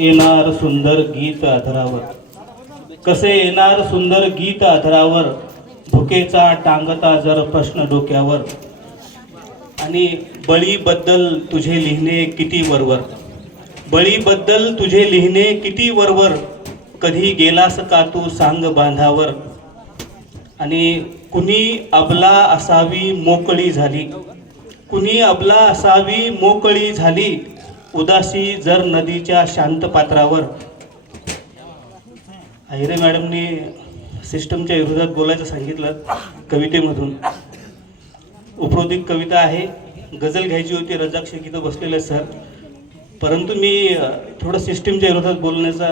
येणार सुंदर गीत अधरावर कसे येणार सुंदर गीत अधरावर भुकेचा टांगता जर प्रश्न डोक्यावर. आणि बळीबद्दल तुझे लिहिणे किती वरवर? बळीबद्दल तुझे लिहिणे किती वरवर? कधी गेलास का तू सांग बांधावर? आणि कुणी अबला असावी मोकळी झाली? कुणी अबला असावी मोकळी झाली? उदासी जर नदीच्या शांत पात्रावर. अहिरे मॅडमनी सिस्टमच्या विरोधात बोलायचं सांगितलं कवितेमधून. उपरोधिक कविता आहे. गझल घ्यायची होती रजाक शेख इथं बसलेले सर. परंतु मी थोडं सिस्टीमच्या विरोधात बोलण्याचा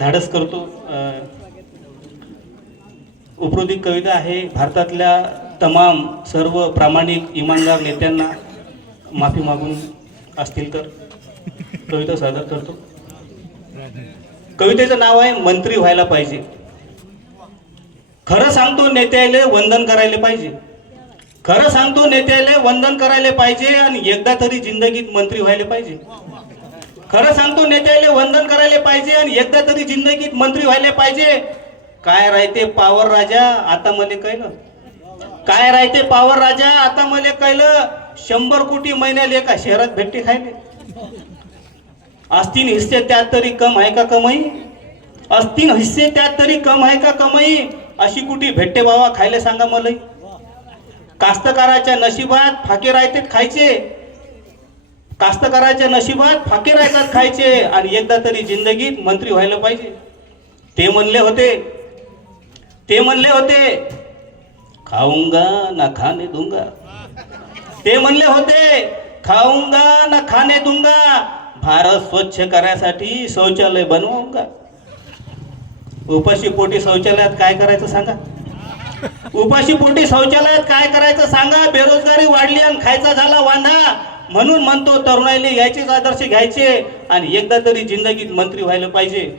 धाडस करतो. उपरोधिक कविता आहे. भारतातल्या तमाम सर्व प्रामाणिक इमानदार नेत्यांना माफी मागून असतील तर? कविता सादर करतो. कवितेचं नाव आहे मंत्री व्हायला पाहिजे. खरं सांगतो नेत्याले वंदन करायला पाहिजे. खरं सांगतो नेत्याले वंदन करायला पाहिजे आणि एकदा तरी जिंदगीत मंत्री व्हायला पाहिजे. खरं सांगतो नेत्याले वंदन करायला पाहिजे आणि एकदा तरी जिंदगीत मंत्री व्हायला पाहिजे. काय राहते पावर राजा? आता मले कळलं. काय राहते पावर राजा? आता मले कळलं. शंभर कोटी महिन्याला एका शहरात भेटते खायले. असतीन हिस्से त्यात तरी कम आहे का कमाई? असतीन हिस्से त्यात तरी कम आहे का कमाई? अशी कुठे भेटते बाबा खायला सांगा मला. कास्तकाराच्या नशिबात फाके राहतेत खायचे. कास्तकाराच्या नशिबात फाके राहतात खायचे. आणि एकदा तरी जिंदगीत मंत्री व्हायला पाहिजे. ते म्हणले होते. ते म्हणले होते खाऊंगा ना खाने दूंगा. ते म्हणले होते खाऊंगा ना खाणे दूंगा भारत स्वच्छ करण्यासाठी शौचालय बनवूंगा उपाशी पोटी शौचालयात काय करायचं सांगा? उपाशी पोटी शौचालयात काय करायचं सांगा? बेरोजगारी वाढली आणि खायचा झाला वांधा. म्हणून म्हणतो तरुणाईने याचेच आदर्श घ्यायचे आणि एकदा तरी जिंदगीत मंत्री व्हायला पाहिजे.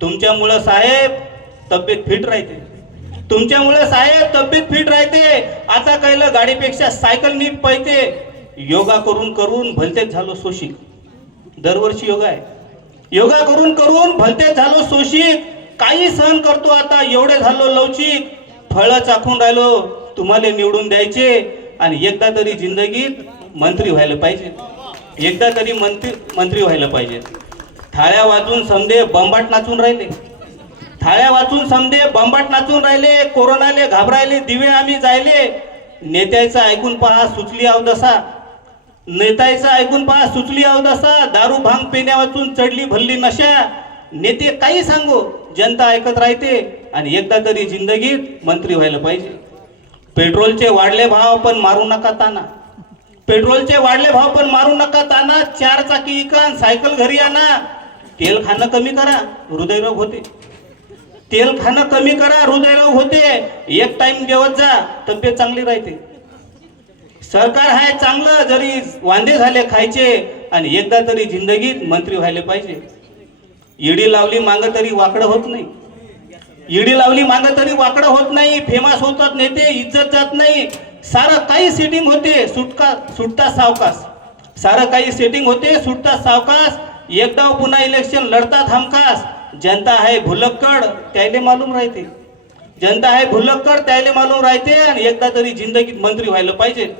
तुमच्यामुळं साहेब तब्येत फिट राहते. तुमच्यामुळे साहेब तब्येत फिट राहते. आता कळलं गाडीपेक्षा सायकल नीट पाहिजे योगा करून करून भलतेच झालो सोशिक दरवर्षी योगा आहे. योगा करून करून भलतेच झालो सोशिक काही सहन करतो आता एवढे झालो लवचिक. फळं चाखून राहिलो तुम्हाला निवडून द्यायचे. आणि एकदा तरी जिंदगीत मंत्री व्हायला पाहिजे. एकदा तरी मंत्री मंत्री व्हायला पाहिजे. थाळ्या वाजून समदे बंबाट नाचून राहिले. थाळ्या वाचून समदे बंबाट नाचून राहिले कोरोनाले घाबरायले दिवे आम्ही जायले. नेत्याचं ऐकून पहा सुचली अवदसा. नेत्याचं ऐकून पहा सुचली अवदसा. दारू भांग पिण्या वाचून चढली भल्ली नशा. नेते काही सांगू जनता ऐकत राहते. आणि एकदा तरी जिंदगीत मंत्री व्हायला पाहिजे. पेट्रोलचे वाढले भाव पण मारू नका ताना. पेट्रोलचे वाढले भाव पण मारू नका ताना. चार चाकी इकान सायकल घरी आणा. तेल खाणं कमी करा. हृदयरोग होते. तेल खाणं कमी करा हृदयरोग होते. एक टाइम जेवत जा तब्येत चांगली राहते. सरकार आहे चांगलं जरी वांदे झाले खायचे आणि एकदा तरी जिंदगीत मंत्री व्हायला पाहिजे. ईडी लावली मागं तरी वाकडं होत नाही. ईडी लावली मागं तरी वाकडं होत नाही. फेमस होतात नेते इज्जत जात नाही. सारं काही सेटिंग होते सुटका सुटता सावकास सारं काही सेटिंग होते सुटता सावकास एकदा पुन्हा इलेक्शन लढतात हमखास जनता आहे भुलक्कड त्याले मालूम राहते. जनता आहे भुलक्कड त्याले मालूम राहते आणि एकदा तरी जिंदगीत मंत्री व्हायला पाहिजे.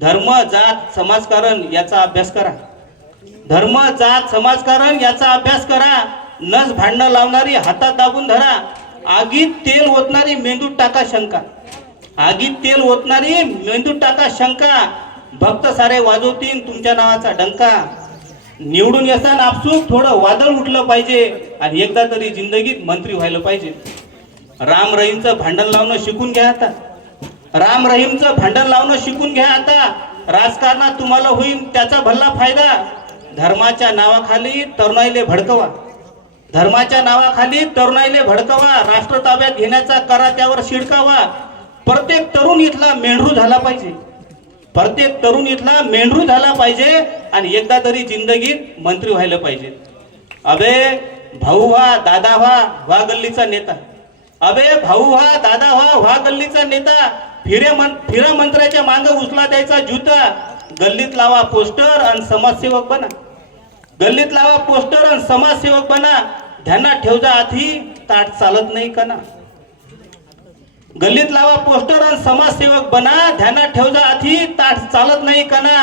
धर्म जात समाजकारण याचा अभ्यास करा. धर्म जात समाजकारण याचा अभ्यास करा. नस भांडणं लावणारी हातात दाबून धरा. आगीत तेल ओतणारी मेंदूत टाका शंका. आगीत तेल ओतणारी मेंदूत टाका शंका. भक्त सारे वाजवतील तुमच्या नावाचा डंका. निवडून येताना आपसूक थोडं वादळ उठलं पाहिजे आणि एकदा तरी जिंदगीत मंत्री व्हायला पाहिजे. राम रहीमचं भांडण लावणं शिकून घ्या आता. राम रहीमचं भांडण लावणं शिकून घ्या आता. राजकारणात तुम्हाला होईल त्याचा भल्ला फायदा. धर्माच्या नावाखाली तरुणाईले भडकवा. धर्माच्या नावाखाली तरुणाईले भडकवा. राष्ट्र ताब्यात घेण्याचा करा त्यावर शिडकावा. प्रत्येक तरुण इथला मेंढरू झाला पाहिजे. प्रत्येक तरुण इथला मेंढरू झाला पाहिजे आणि एकदा तरी जिंदगीत मंत्री व्हायला पाहिजे. अबे भाऊ व्हा दादा व्हा व्हा गल्लीचा नेता. अबे भाऊ व्हा दादा व्हा व्हा गल्लीचा नेता. फिरे मन फिरा मंत्र्याच्या मांग उचला द्यायचा जुता. गल्लीत लावा पोस्टर आणि समाजसेवक बना. गल्लीत लावा पोस्टर आणि समाजसेवक बना. ध्यानात ठेवजा आधी ताट चालत नाही का ना गल्लीत लावा पोस्टर आणि समाजसेवक बना ध्यानात ठेवजा आधी ताट चालत नाही का ना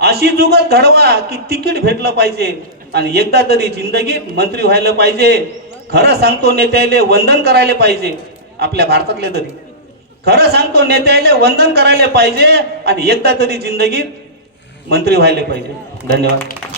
अशी जुगत घडवा की तिकीट भेटलं पाहिजे. आणि एकदा तरी जिंदगीत मंत्री व्हायला पाहिजे. खरं सांगतो नेत्याले वंदन करायला पाहिजे. आपल्या भारतातले तरी. खरं सांगतो नेत्याले वंदन करायला पाहिजे. आणि एकदा तरी जिंदगीत मंत्री व्हायला पाहिजे. धन्यवाद.